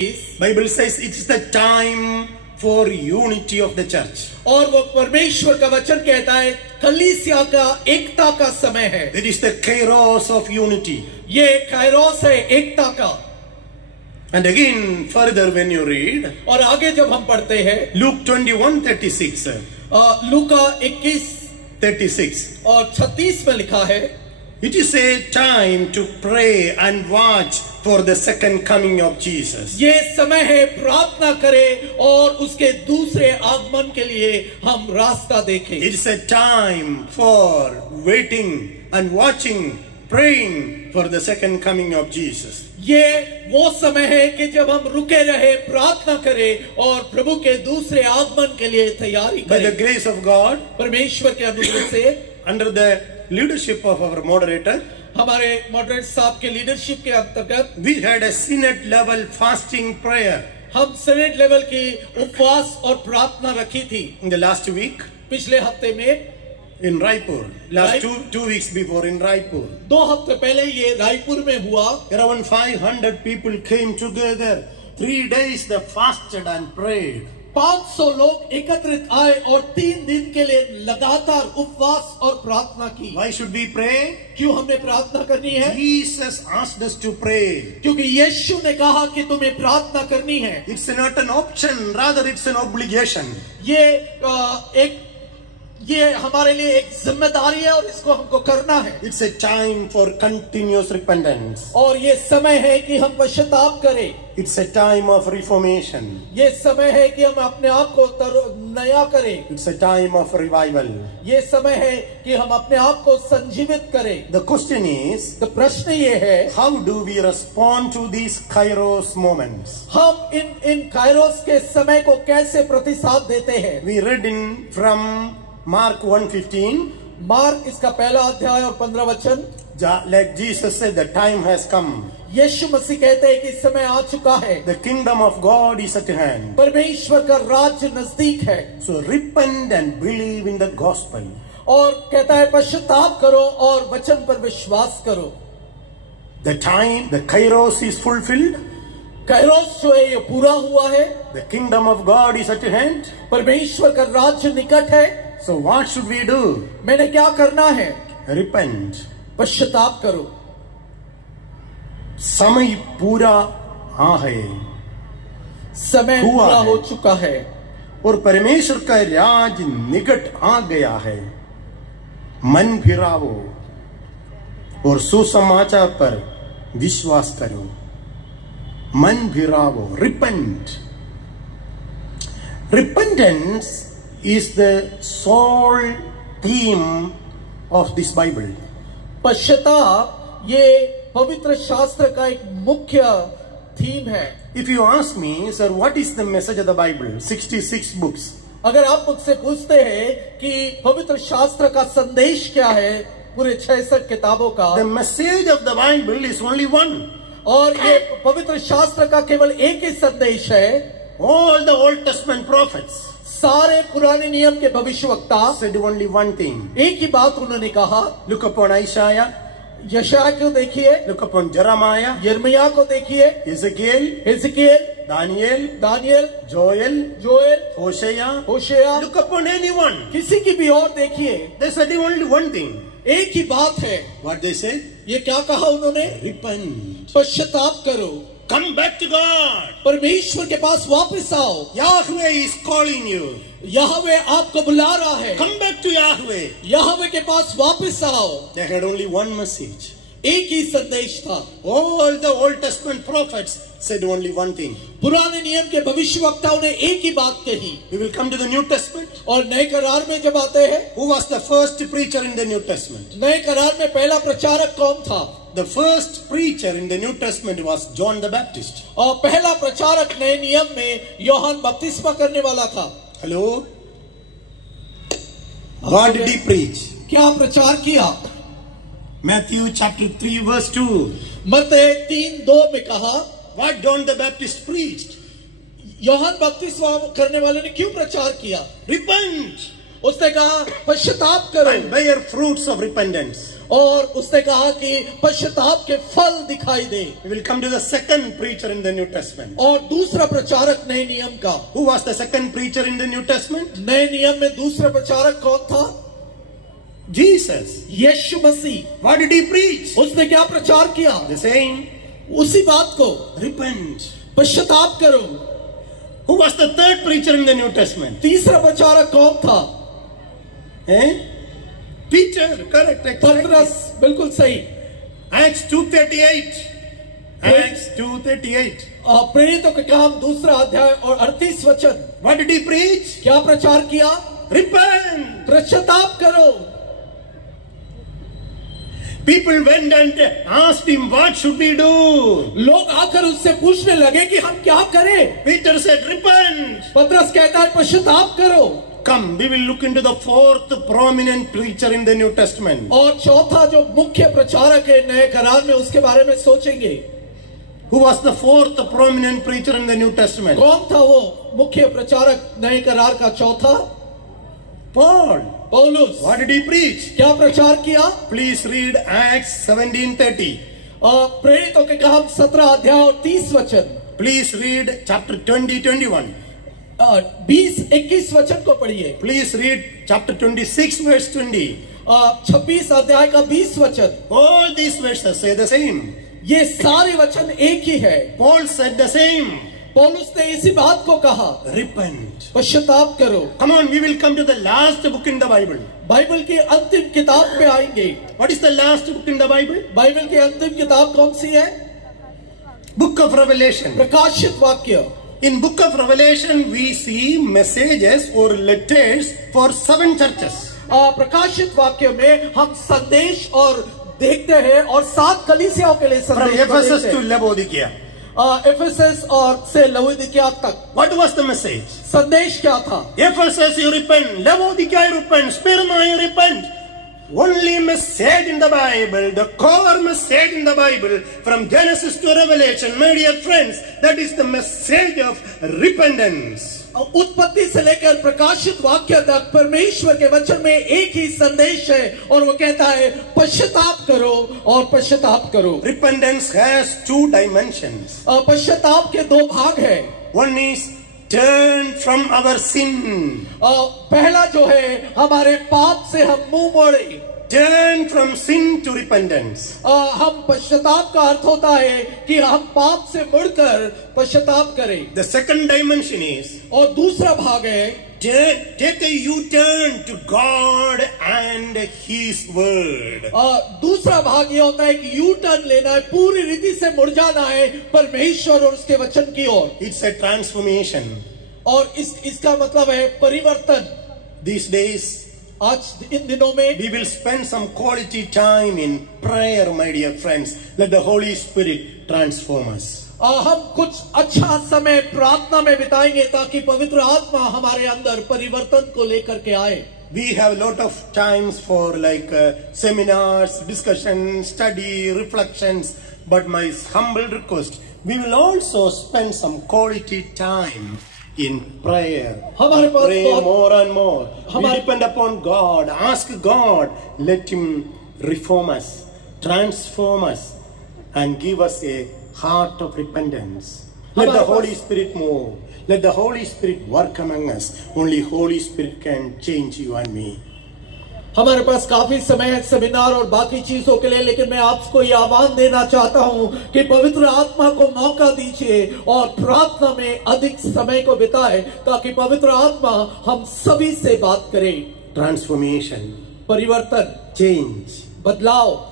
Bible says it is the time for unity of the church. और वो परमेश्वर का वचन कहता है कलीसिया का एकता का समय है. It is the kairos of unity. ये कायरोस है एकता का. And again further when you read, और आगे जब हम पढ़ते हैं Luke 21:36, लूका 21:36 और 36 में लिखा है, it is a time to pray and watch for the second coming of Jesus. ये समय है प्रार्थना करें और उसके दूसरे आगमन के लिए हम रास्ता देखें. It is a time for waiting and watching, praying for the second coming of Jesus. ये वो समय है कि जब हम रुके रहे, प्रार्थना करें और प्रभु के दूसरे आगमन के लिए तैयारी By the करें. grace of God, परमेश्वर के अनुग्रह से under the leadership of our moderator, हमारे मॉडरेटर साहब के लीडरशिप के अंतर्गत we had a synod level fasting prayer हम सीनेट लेवल की उपवास और प्रार्थना रखी थी in the last week पिछले हफ्ते में. in Raipur. Last two weeks before in Raipur. 2 हफ्ते पहले ये रायपुर में हुआ. Around 500 people came together. 3 days they fasted and prayed. 500 लोग एकत्रित आए और 3 दिन के लिए लगातार उपवास और प्रार्थना की. Why should we pray? क्यों हमने प्रार्थना करनी है? Jesus asked us to pray. क्योंकि यीशु ने कहा कि तुम्हें प्रार्थना करनी है. It's not an option, rather it's an obligation. ये हमारे लिए एक जिम्मेदारी है और इसको हमको करना है. It's a time for continuous repentance. और ये समय है कि हम पश्चाताप करें. It's a time of reformation. ये समय है कि हम अपने आप को नया करें. It's a time of revival. ये समय है कि हम अपने आप को संजीवित करें. The question is, तो प्रश्न ये है, how do we respond to these kairos moments? हम इन कायरोस के समय को कैसे प्रतिसाद देते हैं? We read in from Mark 1:15. Mark इसका पहला अध्याय और 15 वचन. Like Jesus said, the time has come. यीशु मसीह कहते हैं कि समय आ चुका है. The kingdom of God is at hand. परमेश्वर का राज्य नजदीक है. So repent and believe in the gospel. और कहता है पश्चाताप करो और वचन पर विश्वास करो. The time, the kairos is fulfilled. Kairos जो है ये पूरा हुआ है. The kingdom of God is at hand. परमेश्वर का राज्य निकट है. So what should we do? मैंने क्या करना है? Repent. पश्चाताप करो. समय पूरा आ है, समय पूरा हो चुका है और परमेश्वर का राज निकट आ गया है. मन फिराओ और सुसमाचार पर विश्वास करो. मन फिराओ. Repent. Repentance is the sole theme of this Bible. पश्चाताप ये पवित्र शास्त्र का एक मुख्य थीम है. If you ask me, sir, what is the message of the Bible? 66 books. अगर आप मुझसे पूछते हैं कि पवित्र शास्त्र का संदेश क्या है पूरे 66 किताबों का, The message of the Bible is only one. और ये पवित्र शास्त्र का केवल एक ही संदेश है. All the Old Testament prophets सारे पुराने नियम के भविष्यवक्ता said only one thing. एक ही बात उन्होंने कहा. Look upon Isaiah. यशायाह को देखिए. Look upon Jeremiah. यिर्मयाह को देखिए. Ezekiel. Daniel. Joel. Hosea. Look upon anyone. किसी की भी और देखिए. They said only one thing. एक ही बात है. What they said? ये क्या कहा उन्होंने? Repent. पश्चाताप करो. Come back to God. परमेश्वर के पास वापस आओ. Yahweh is calling you. यहोवे आपको बुला रहा है. Come back to Yahweh. यहोवे के पास वापस आओ. They had only one message. एक ही संदेश था. All the Old Testament prophets said only one thing. पुराने नियम के भविष्यवक्ताओं ने एक ही बात कही. We will come to the New Testament. और नए करार में जब आते हैं, Who was the first preacher in the New Testament? नए करार में पहला प्रचारक कौन था? The first preacher in the New Testament was John the Baptist. और पहला प्रचारक नए नियम में यूहन्ना बपतिस्मा करने वाला था. Hello? What did he preach? क्या प्रचार किया? Matthew chapter 3 verse 2. मत्ती 3:2 में कहा. What John the Baptist preached? यूहन्ना बपतिस्मा करने वाले ने क्यों प्रचार किया? Repent. उसने कहा पश्चाताप करो, and bear fruits of repentance. और उसने कहा कि पश्चाताप के फल दिखाई दे। We will come to the second preacher in the New Testament. और दूसरा प्रचारक नए नियम का। Who was the second preacher in the New Testament? नए नियम में दूसरा प्रचारक कौन था? Jesus. Yeshu Masih. What did he preach? उसने क्या प्रचार किया? The same. उसी बात को, Repent. पश्चाताप करो। Who was the third preacher in the New Testament? तीसरा प्रचारक कौन था? Peter. Correct. Exactly. पतरस, बिल्कुल सही। Acts 2:38. Acts 2:38. प्रेरितों के काम दूसरा अध्याय और 38 वचन। What did he preach? क्या प्रचार किया? Repent. पश्चाताप करो। People went and asked him, what should we do? लोग आकर उससे पूछने लगे कि हम क्या करें? Peter said, repent. पतरस कहता है पश्चाताप करो। Come, we will look into the fourth prominent preacher in the New Testament. और चौथा जो मुख्य प्रचारक है नए करार में, उसके बारे में सोचेंगे। Who was the fourth prominent preacher in the New Testament? कौन था वो मुख्य प्रचारक नए करार का चौथा? Paul. पौलुस। What did he preach? क्या प्रचार किया? Please read Acts 17:30. प्रेरितों के काम 17 अध्याय और 30 वचन। Please read chapter 20-21. 20-21 वचन को पढ़िए। Please read chapter 26 verse 20. 26 अध्याय का 20 वचन। All these verses say the same. ये सारे वचन एक ही है। Paul said the same. पौलुस ने इसी बात को कहा, Repent. पश्चाताप करो। Come on, we will come to the last book in the Bible. Bible की अंतिम किताब पे आएंगे। What is the last book in the Bible? Bible की अंतिम किताब कौन सी है? Book of Revelation. प्रकाशित वाक्य। In Book of Revelation, we see messages or letters for 7 churches. प्रकाशित वाक्य में हम संदेश और देखते हैं और 7 कलीसियाओं के लिए From संदेश को Ephesus देखते to हैं। Laodicea. एफेसस और से लवोदिकिया तक। What was the message? संदेश क्या था? Ephesus, you repent. Laodicea, you repent. Smyrna, you repent. Only message in the Bible, the core message in the Bible, from Genesis to Revelation, my dear friends, that is the message of repentance. उत्पत्ति से लेकर प्रकाशित वाक्य तक परमेश्वर के वचन में एक ही संदेश है और वो कहता है पश्चाताप करो और पश्चाताप करो। Repentance has 2 dimensions. पश्चाताप के 2 भाग है। One is turn from our sin. पहला जो है हमारे पाप से हम मुंह मोड़े। Turn from sin to repentance. हम पश्चाताप का अर्थ होता है कि हम पाप से मुड़कर पश्चाताप करें। The second dimension is और दूसरा भाग है take a U-turn to God and His Word. दूसरा भाग ये होता है कि यू टर्न लेना है, पूरी रीति से मुड़ जाना है परमेश्वर और उसके वचन की ओर। It's a transformation. और इसका मतलब है परिवर्तन। These days, आज इन दिनों में we will spend some quality time in prayer, my dear friends. Let the Holy Spirit transform us. हम कुछ अच्छा समय प्रार्थना में बिताएंगे ताकि पवित्र आत्मा हमारे अंदर परिवर्तन को लेकर के आए। We have a lot of times for seminars, discussions, study, reflections. But my humble request, we will also spend some quality time in prayer. Pray more and more. We depend upon God. Ask God, let Him reform us, transform us, and give us a heart of repentance. Let the Holy Spirit move. Let the Holy Spirit work among us. Only Holy Spirit can change you and me. हमारे पास काफी समय है seminar और बाकी चीजों के लिए, लेकिन मैं आपको ये आह्वान देना चाहता हूं कि पवित्र आत्मा को मौका दीजिए और प्रार्थना में अधिक समय को बिताए ताकि पवित्र आत्मा हम सभी से बात करे। Transformation. परिवर्तन, Change. बदलाव।